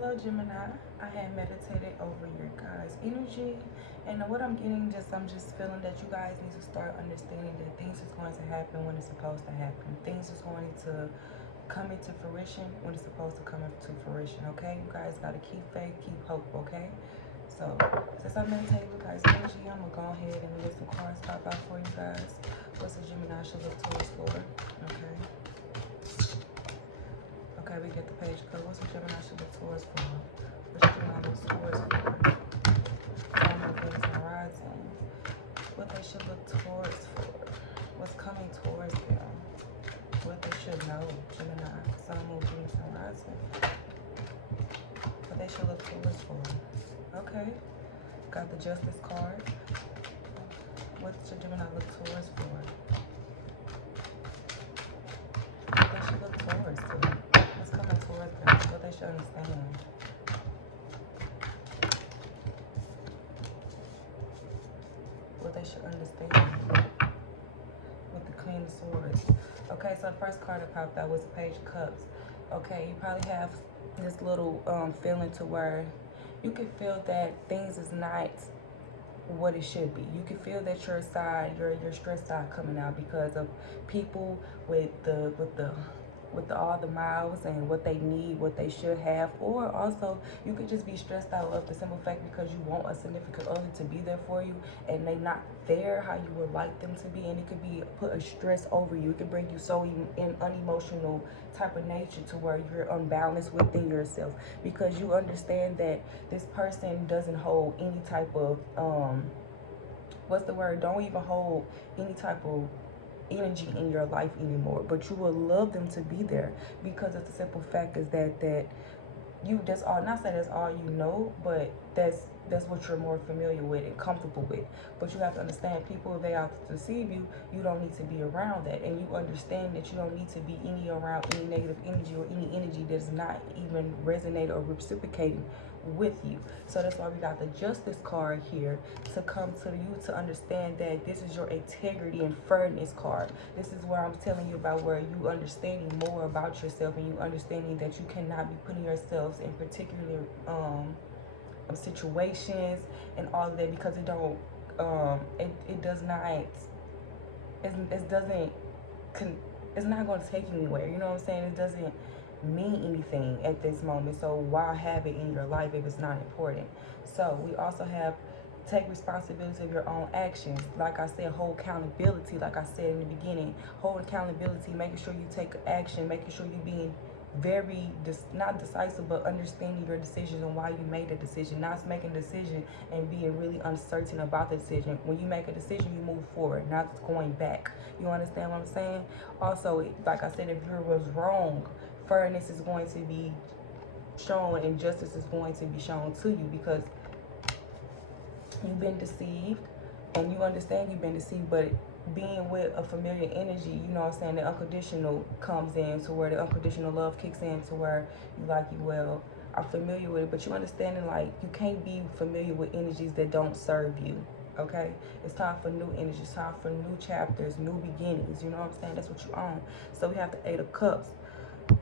Hello Gemini, I had meditated over your guys' energy, and what I'm getting, I'm just feeling that you guys need to start understanding that things is going to happen when it's supposed to happen. Things is going to come into fruition when it's supposed to come into fruition, okay? You guys gotta keep faith, keep hope, okay? So, since I meditated with guys' energy, I'm gonna go ahead and let some cards pop out for you guys. What's a Gemini should look towards for, okay? Okay, we get the page code. What's a Gemini should look towards for? What's a Gemini look towards for? Sun, Moon, Venus, and rising. What they should look towards for? What's coming towards them? What they should know, Gemini. Sun, Moon, Venus, and rising. What they should look towards for? Okay. Got the Justice card. What should Gemini look towards for? What they should look towards to? What's coming towards them? What they should understand? What they should understand with the Queen of Swords. Okay, so the first card that popped out was the Page of Cups. Okay, you probably have this little feeling to where you can feel that things is not what it should be. You can feel that your side, your stress side coming out because of people with all the miles and what they need, what they should have. Or also you could just be stressed out of the simple fact because you want a significant other to be there for you and they not there how you would like them to be, and it could be put a stress over you. It could bring you so in unemotional type of nature to where you're unbalanced within yourself because you understand that this person doesn't hold any type of don't even hold any type of energy in your life anymore, but you would love them to be there because of the simple fact is that you, that's all, not say that's all you know, but that's what you're more familiar with and comfortable with. But you have to understand, people, if they out to deceive you, you don't need to be around that, and you understand that you don't need to be around any negative energy or any energy that's not even resonating or reciprocating with you. So that's why we got the Justice card here to come to you to understand that this is your integrity and fairness card. This is where I'm telling you about where you understanding more about yourself and you understanding that you cannot be putting yourselves in particular situations and all of that because it don't it does not it's not going to take you anywhere. You know what I'm saying? It doesn't mean anything at this moment, so why have it in your life if it's not important? So we also have take responsibility of your own actions. Like I said, hold accountability. Like I said in the beginning, hold accountability, making sure you take action, making sure you're being very not decisive, but understanding your decisions and why you made the decision, not making a decision and being really uncertain about the decision. When you make a decision, you move forward, not going back. You understand what I'm saying? Also, like I said, if you was wrong, fairness is going to be shown and justice is going to be shown to you because you've been deceived and you understand you've been deceived, but being with a familiar energy, you know what I'm saying, the unconditional comes in to where the unconditional love kicks in to where you like you, well, I'm familiar with it, but you understanding like you can't be familiar with energies that don't serve you. Okay, it's time for new energy, it's time for new chapters, new beginnings, you know what I'm saying? That's what you own. So we have the Eight of Cups,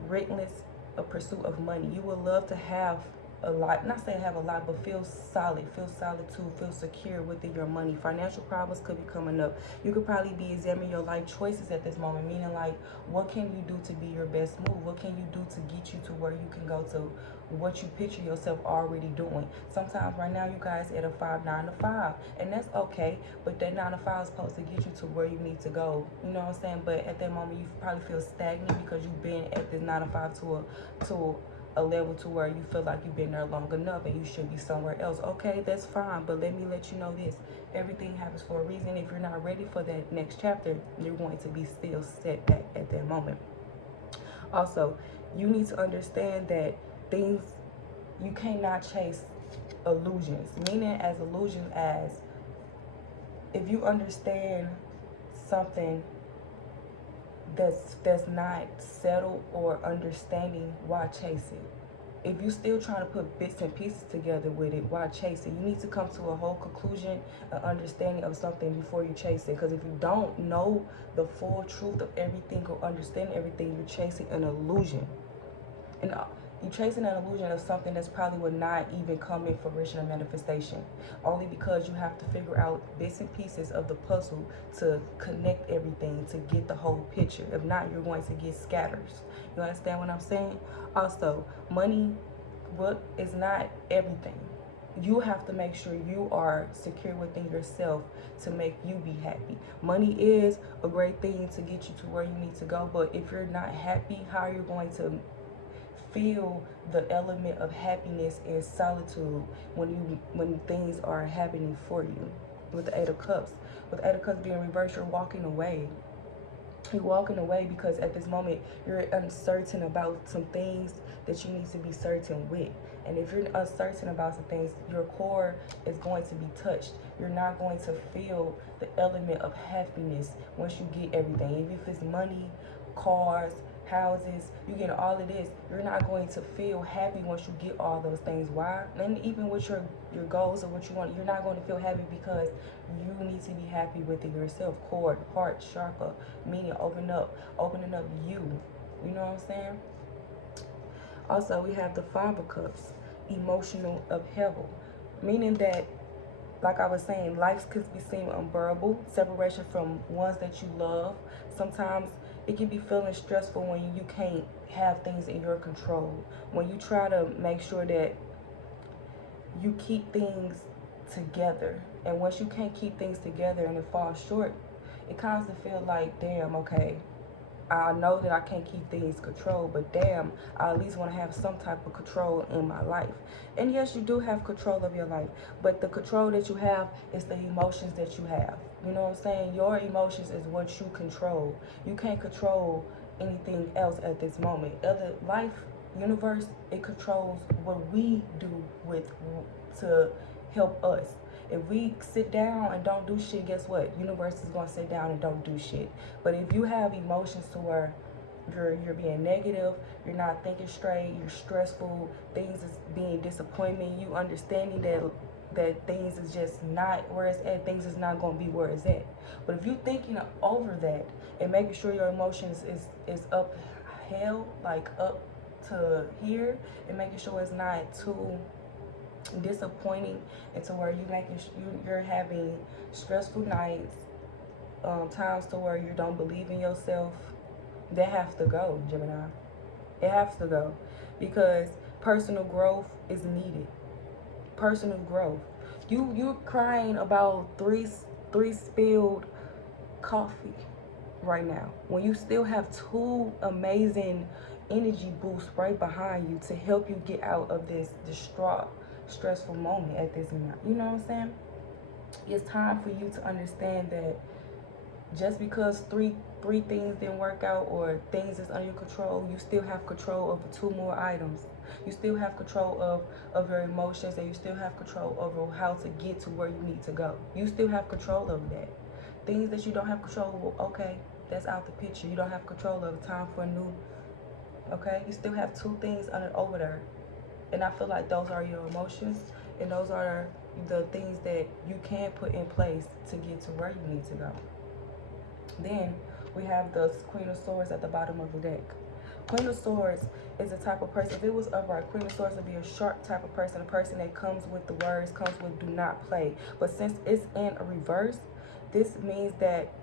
reckless, a pursuit of money. You would love to have a lot, not say have a lot, but feel solid too, feel secure within your money. Financial problems could be coming up. You could probably be examining your life choices at this moment, meaning like, what can you do to be your best move? What can you do to get you to where you can go to what you picture yourself already doing? Sometimes right now you guys at a 9 to 5, and that's okay, but that 9 to 5 is supposed to get you to where you need to go, you know what I'm saying? But at that moment you probably feel stagnant because you've been at this 9 to 5 to a level to where you feel like you've been there long enough and you should be somewhere else. Okay, that's fine, but let me let you know this: everything happens for a reason. If you're not ready for that next chapter, you're going to be still set back at that moment. Also, you need to understand that things, you cannot chase illusions, meaning as illusions as if you understand something that's not settled or understanding, why chase it? If you still trying to put bits and pieces together with it, why chase it? You need to come to a whole conclusion, an understanding of something before you chase it. Because if you don't know the full truth of everything or understand everything, you're chasing an illusion. And You're chasing an illusion of something that's probably would not even come in fruition or manifestation, only because you have to figure out bits and pieces of the puzzle to connect everything to get the whole picture. If not, you're going to get scatters. You understand what I'm saying? Also, money, what is not everything. You have to make sure you are secure within yourself to make you be happy. Money is a great thing to get you to where you need to go, but if you're not happy, how are you going to feel the element of happiness and solitude when things are happening for you? With the Eight of Cups, with the Eight of Cups being reversed, you're walking away. You're walking away because at this moment you're uncertain about some things that you need to be certain with. And if you're uncertain about some things, your core is going to be touched. You're not going to feel the element of happiness once you get everything. Even if it's money, cars, houses, you get all of this, you're not going to feel happy once you get all those things. Why? And even with your goals or what you want, you're not going to feel happy because you need to be happy within yourself. Core, heart, chakra, meaning opening up you. You know what I'm saying? Also, we have the Five of Cups, emotional upheaval, meaning that, like I was saying, life could be seem unbearable, separation from ones that you love. Sometimes it can be feeling stressful when you can't have things in your control. When you try to make sure that you keep things together. And once you can't keep things together and it falls short, it kind of feel like, damn, okay, I know that I can't keep things controlled, but damn, I at least want to have some type of control in my life. And yes, you do have control of your life, but the control that you have is the emotions that you have. You know what I'm saying? Your emotions is what you control. You can't control anything else at this moment. Other life, universe, it controls what we do with to help us. If we sit down and don't do shit, guess what? Universe is gonna sit down and don't do shit. But if you have emotions to where you're being negative, you're not thinking straight, you're stressful, things is being disappointment, you understanding that things is just not where it's at, things is not gonna be where it's at. But if you thinking over that and making sure your emotions is up hell, like up to here, and making sure it's not too disappointing into where you're having stressful nights, times to where you don't believe in yourself, that has to go, Gemini. It has to go, because personal growth is needed. Personal growth. You're crying about three spilled coffee right now when you still have two amazing energy boosts right behind you to help you get out of this distraught, stressful moment at this moment. You know what I'm saying? It's time for you to understand that just because three things didn't work out or things is under your control, you still have control over two more items. You still have control of your emotions, and you still have control over how to get to where you need to go. You still have control over that. Things that you don't have control over, okay, that's out the picture. You don't have control of. Time for a new, okay? You still have two things over there. And I feel like those are your emotions, and those are the things that you can put in place to get to where you need to go. Then we have the Queen of Swords at the bottom of the deck. Queen of Swords is a type of person, if it was upright, Queen of Swords would be a sharp type of person, a person that comes with the words, comes with do not play. But since it's in a reverse, this means that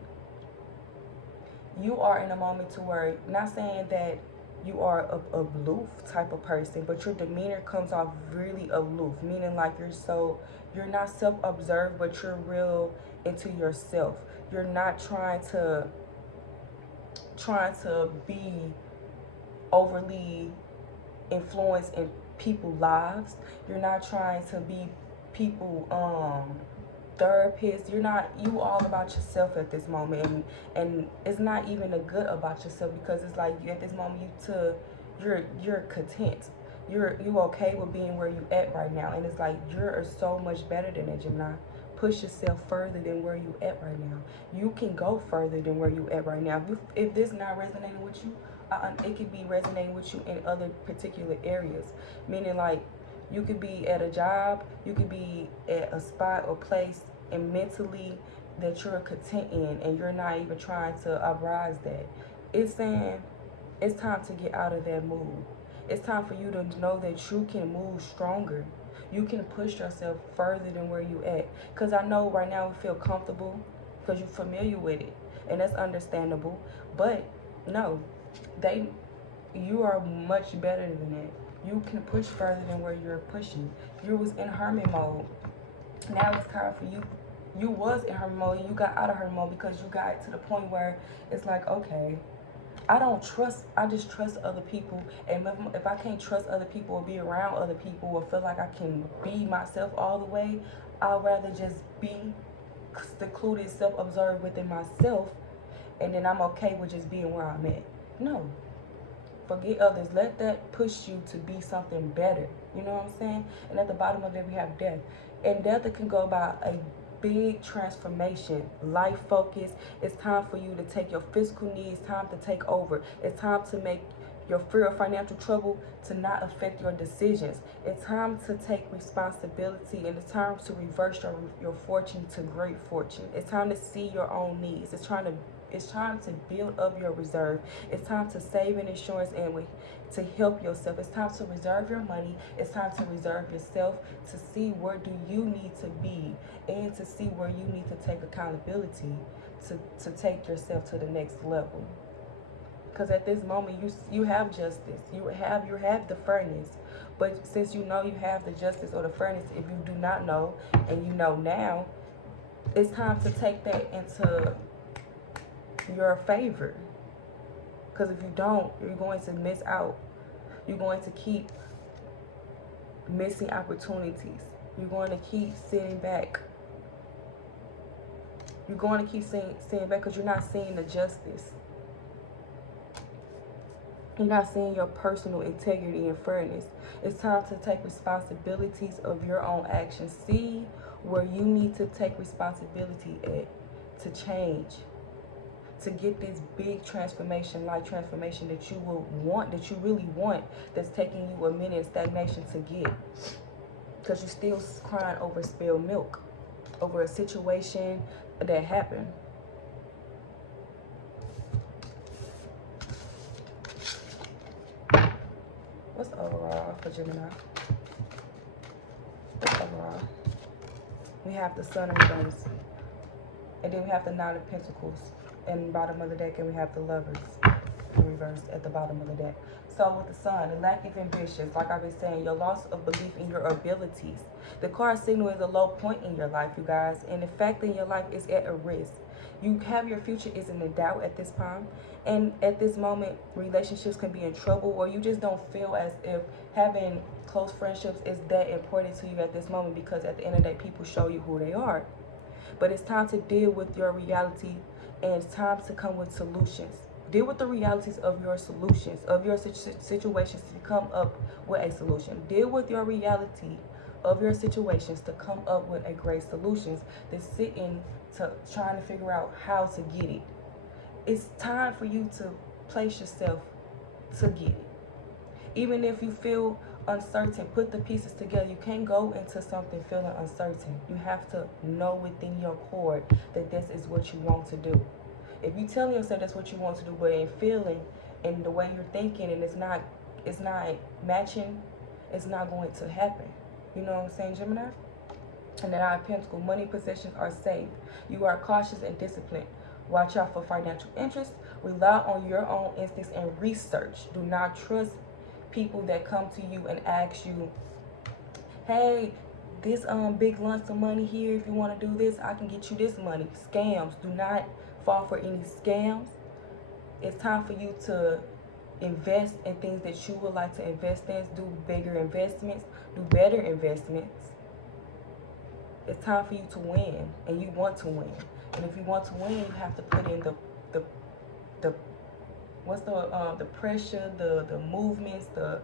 you are in a moment to where, not saying that you are a aloof type of person, but your demeanor comes off really aloof, meaning like you're not self-observed, but you're real into yourself. You're not trying to be overly influenced in people's lives. You're not trying to be people therapist. You all about yourself at this moment, and it's not even a good about yourself, because it's like at this moment you're content. You okay with being where you at right now, and it's like you're so much better than that, Gemini. Push yourself further than where you at right now. You can go further than where you at right now. If this not resonating with you, it could be resonating with you in other particular areas, meaning like you could be at a job, you could be at a spot or place, and mentally that you're content in, and you're not even trying to uprise that. It's saying it's time to get out of that mood. It's time for you to know that you can move stronger. You can push yourself further than where you at. Because I know right now we feel comfortable because you're familiar with it. And that's understandable. But no, you are much better than that. You can push further than where you're pushing. You was in hermit mode. Now it's time for you. You was in hermit mode and you got out of hermit mode because you got to the point where it's like, okay, I just trust other people. And if I can't trust other people or be around other people or feel like I can be myself all the way, I'd rather just be secluded, self-observed within myself, and then I'm okay with just being where I'm at. No. Forget others. Let that push you to be something better. You know what I'm saying? And at the bottom of it, we have death. And death can go about a big transformation, life focus. It's time for you to take your physical needs, time to take over. It's time to make your fear of financial trouble to not affect your decisions. It's time to take responsibility, and it's time to reverse your fortune to great fortune. It's time to see your own needs. It's time to build up your reserve. It's time to save in insurance and to help yourself. It's time to reserve your money. It's time to reserve yourself, to see where do you need to be, and to see where you need to take accountability to take yourself to the next level. Because at this moment, you have justice. You have the fairness. But since you know you have the justice or the fairness, if you do not know and you know now, it's time to take that into your favor. Because if you don't, you're going to miss out. You're going to keep missing opportunities. You're going to keep sitting back. You're going to keep sitting back because you're not seeing the justice. You're not seeing your personal integrity and fairness. It's time to take responsibilities of your own actions. See where you need to take responsibility at to change, to get this big transformation, life transformation that you will want, that you really want, that's taking you a minute of stagnation to get. Because you're still crying over spilled milk, over a situation that happened. What's overall for Gemini? What's overall? We have the Sun in reverse. And then we have the Nine of Pentacles in the bottom of the deck, and we have the Lovers in reverse at the bottom of the deck. So with the Sun, the lack of ambitions, like I've been saying, your loss of belief in your abilities. The card signal is a low point in your life, you guys, and the fact that your life is at a risk. You have your future is in doubt at this time, and at this moment, relationships can be in trouble, or you just don't feel as if having close friendships is that important to you at this moment, because at the end of the day, people show you who they are. But it's time to deal with your reality, and it's time to come with solutions. Deal with the realities of your solutions, of your situations, to come up with a solution. Deal with your reality of your situations to come up with a great solutions. That's sitting to trying to figure out how to get it. It's time for you to place yourself to get it. Even if you feel uncertain, put the pieces together. You can't go into something feeling uncertain. You have to know within your core that this is what you want to do. If you tell yourself that's what you want to do, but in feeling and the way you're thinking, and it's not matching, it's not going to happen. You know what I'm saying, Gemini? And the Nine of Pentacles, money possessions are safe. You are cautious and disciplined. Watch out for financial interests. Rely on your own instincts and research. Do not trust people that come to you and ask you, hey, this big lump of money here, if you want to do this, I can get you this money. Scams. Do not fall for any scams. It's time for you to invest in things that you would like to invest in. Do bigger investments. Do better investments. It's time for you to win, and you want to win. And if you want to win, you have to put in the pressure, the movements, to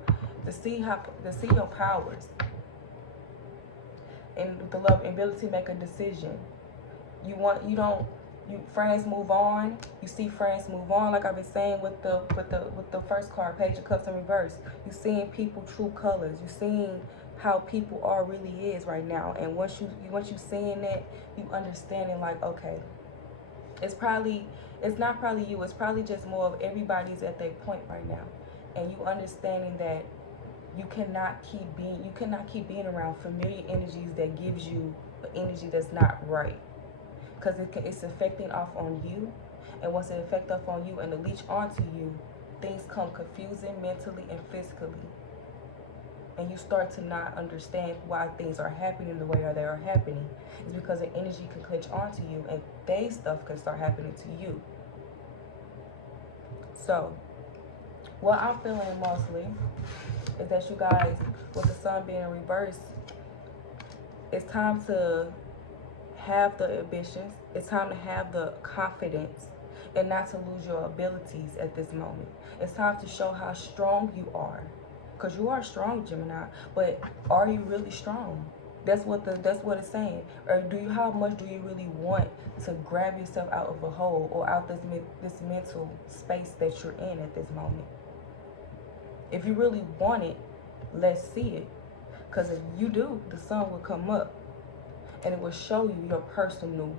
see your powers. And with the love and ability to make a decision. Friends move on. You see friends move on, like I've been saying with the first card, Page of Cups in reverse. You're seeing people true colors. You're seeing how people really is right now. And once you seeing that, you understanding like, okay, it's not probably you. It's probably just more of everybody's at their point right now. and you understanding that you cannot keep being around familiar energies that gives you an energy that's not right, because it's affecting off on you. And once it affects off on you and it leech onto you, things come confusing mentally and physically, and you start to not understand why things are happening the way they are happening. It's because the energy can clutch onto you, and they stuff can start happening to you. So what I'm feeling mostly is that you guys, with the sun being reversed, it's time to have the ambitions. It's time to have the confidence and not to lose your abilities at this moment. It's time to show how strong you are, because you are strong, Gemini. But are you really strong? That's what it's saying. Or how much do you really want to grab yourself out of a hole, or out this mental space that you're in at this moment? If you really want it, let's see it. Because if you do, the sun will come up and it will show you your personal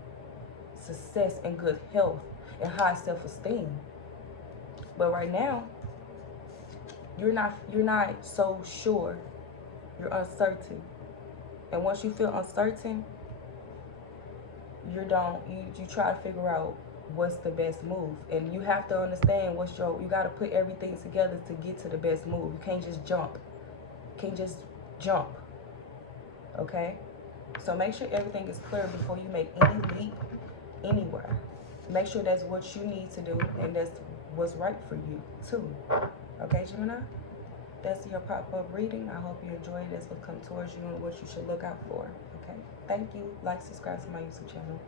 success and good health and high self-esteem. But right now, you're not so sure. You're uncertain. And once you feel uncertain, you try to figure out what's the best move. And you have to understand you got to put everything together to get to the best move. You can't just jump. Okay? So make sure everything is clear before you make any leap anywhere. Make sure that's what you need to do, and that's what's right for you too. Okay, Gemini? That's your pop-up reading. I hope you enjoyed this. Will come towards you and what you should look out for. Okay? Thank you. Like, subscribe to my YouTube channel.